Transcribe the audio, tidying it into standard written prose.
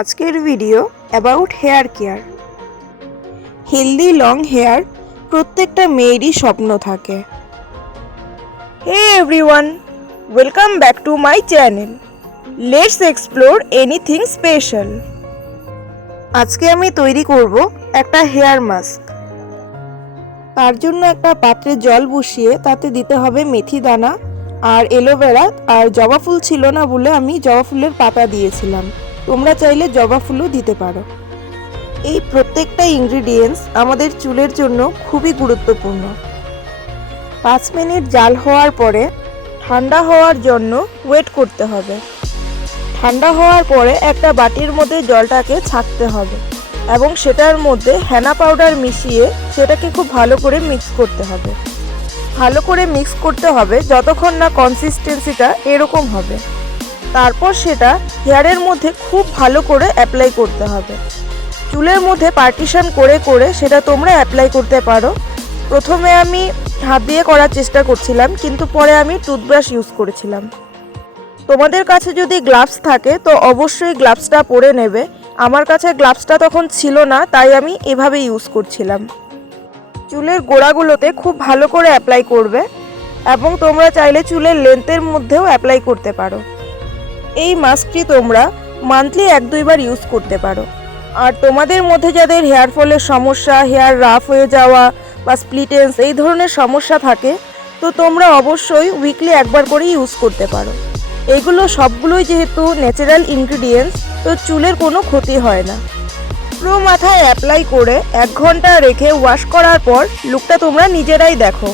আজকের video about hair care. Healthy long hair প্রত্যেকটা মেয়েরই স্বপ্ন থাকে। Hey everyone, welcome back to my channel. Let's explore anything special. আজকে আমি তৈরি করব একটা হেয়ার মাস্ক। তার জন্য একটা পাত্রে জল বসিয়ে তাতে দিতে হবে মেথি দানা আর অ্যালোভেরা। আর জবা ফুল ছিল না বলে আমি জবা ফুলের পাতা দিয়েছিলাম, তোমরা চাইলে জবা ফুলও দিতে পারো। এই প্রত্যেকটা ইনগ্রিডিয়েন্টস আমাদের চুলের জন্য খুবই গুরুত্বপূর্ণ। 5 মিনিট জাল হওয়ার পরে ঠান্ডা হওয়ার জন্য ওয়েট করতে হবে। ঠান্ডা হওয়ার পরে একটা বাটির মধ্যে জলটাকে ছাঁকতে হবে এবং সেটার মধ্যে হেনা পাউডার মিশিয়ে সেটাকে খুব ভালো করে মিক্স করতে হবে। ভালো করে মিক্স করতে হবে যতক্ষণ না কনসিস্টেন্সিটা এরকম হবে। তারপর সেটা হেয়ারের মধ্যে খুব ভালো করে অ্যাপ্লাই করতে হবে। চুলের মধ্যে পার্টিশন করে করে সেটা তোমরা অ্যাপ্লাই করতে পারো। প্রথমে আমি হাত দিয়ে করার চেষ্টা করছিলাম, কিন্তু পরে আমি টুথব্রাশ ইউজ করেছিলাম। তোমাদের কাছে যদি গ্লাভস থাকে তো অবশ্যই গ্লাভসটা পরে নেবে। আমার কাছে গ্লাভসটা তখন ছিল না, তাই আমি এভাবে ইউজ করছিলাম। চুলের গোড়াগুলোতে খুব ভালো করে অ্যাপ্লাই করবে এবং তোমরা চাইলে চুলের লেন্থের মধ্যেও অ্যাপ্লাই করতে পারো। এই মাস্কটি তোমরা মান্থলি 1-2 বার ইউজ করতে পারো। আর তোমাদের মধ্যে যাদের হেয়ার ফলের সমস্যা, হেয়ার রাফ হয়ে যাওয়া বা স্প্লিট এন্ডস এই ধরনের সমস্যা থাকে, তো তোমরা অবশ্যই উইকলি একবার করে ইউজ করতে পারো। এগুলো সবগুলোই যেহেতু ন্যাচারাল ইনগ্রিডিয়েন্টস, তো চুলের কোনো ক্ষতি হয় না। পুরো মাথায় অ্যাপ্লাই করে 1 ঘন্টা রেখে ওয়াশ করার পর লুকটা তোমরা নিজেরাই দেখো।